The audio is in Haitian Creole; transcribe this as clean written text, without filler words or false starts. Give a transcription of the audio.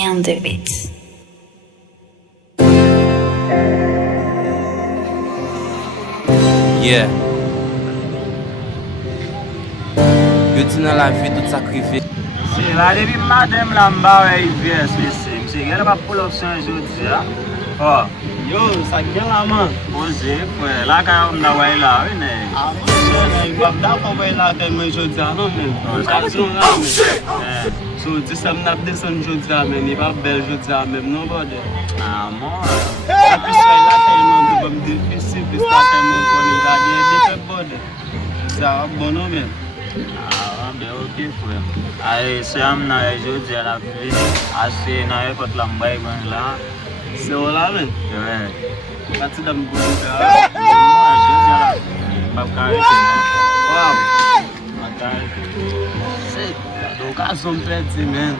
on the beat. Yeah. Yo ti nan la vi tout sacrifice. Si la depi madem la mba we IVS si gade pa pull up son jodi ya. Oh, Yo, sa gen la man. pose fwe, la ka yon mda way la we ne. A man, yon bab da kon bay la kay men jodi a non men. Sa zon la men. So, di sa m nap desen jodi a men, yon pa bel jodi a men, non bode. Ah, mon. Sa pi soy la kay men, di bom defisi, pi sa kay men kon yon la gen depe bode. Sa bon non men. Ah, be ok fwe. Ay, se am na jodi la vini, ase na e pot la mbay ban la. Se o la men. Ouais. Pati dam bon de a. Ah, jodi la vini, mbap karete non. Wow. Mbap karete. Se, do ka son peti men.